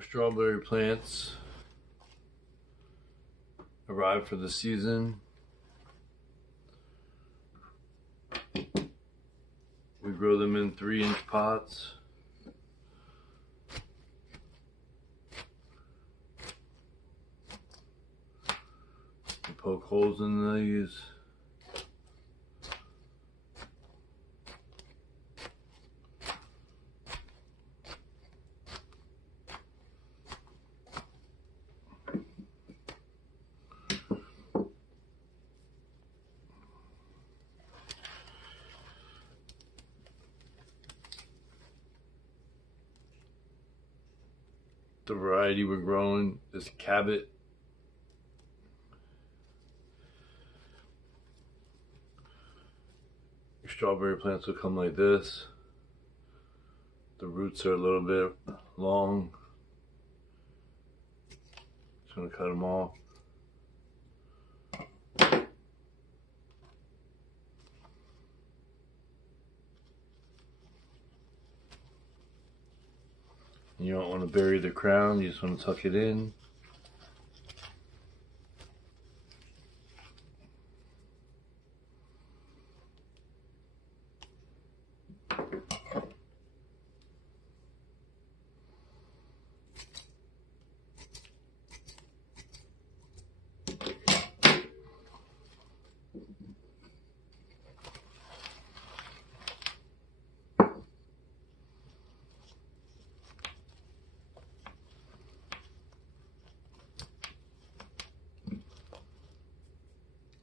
Our strawberry plants arrived for the season. We grow them in 3-inch pots. We poke holes in these. The variety we're growing is Cabot. Your strawberry plants will come like this. The roots are a little bit long. Just gonna cut them off. You don't want to bury the crown, you just want to tuck it in.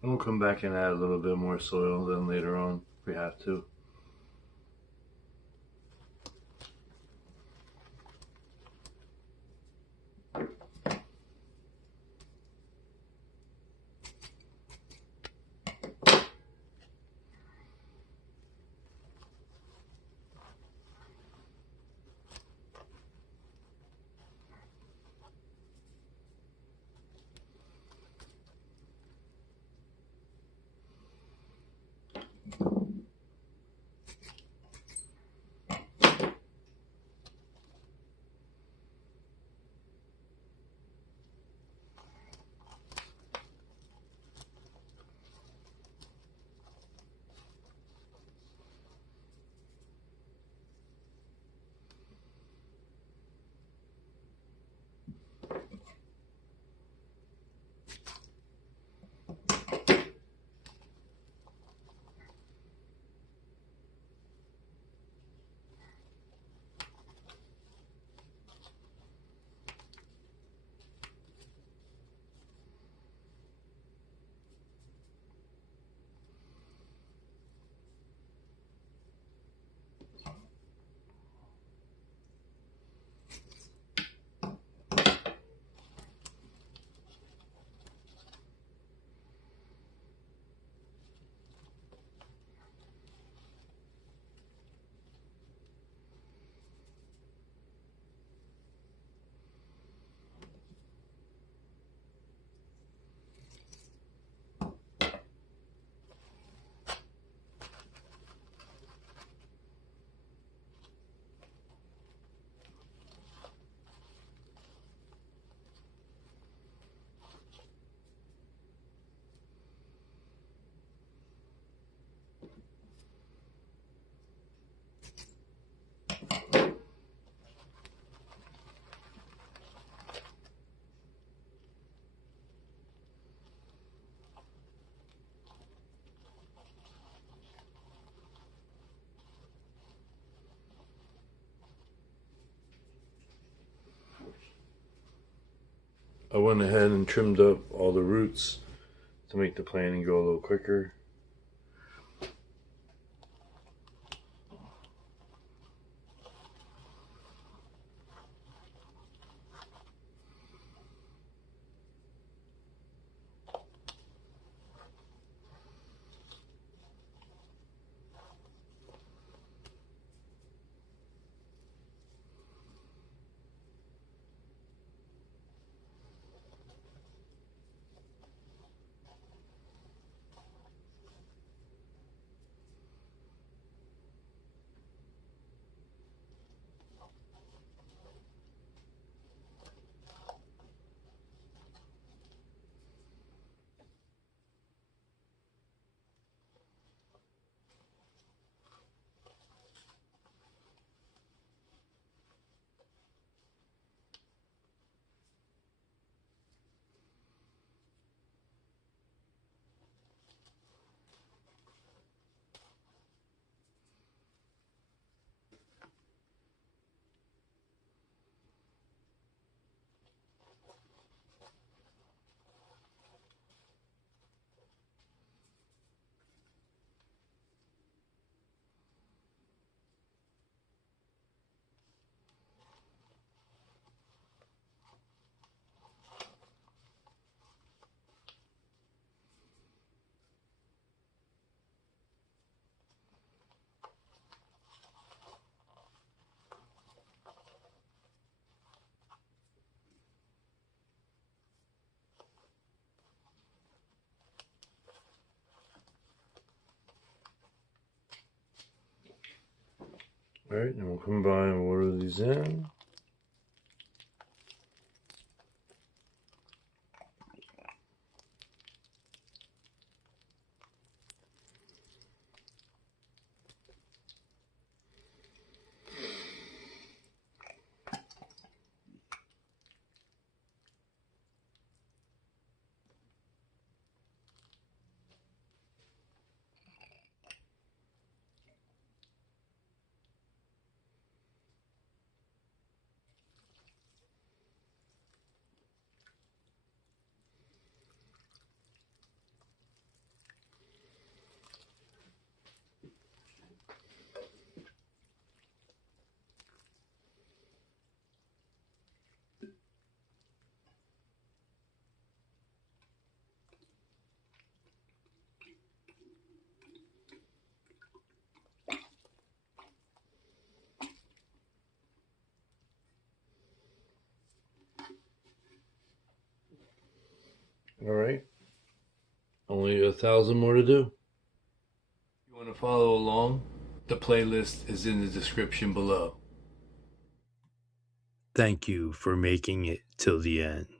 And we'll come back and add a little bit more soil then later on if we have to. I went ahead and trimmed up all the roots to make the planting go a little quicker. Alright, and we'll combine and water these in. Alright, only 1,000 more to do. If you want to follow along, the playlist is in the description below. Thank you for making it till the end.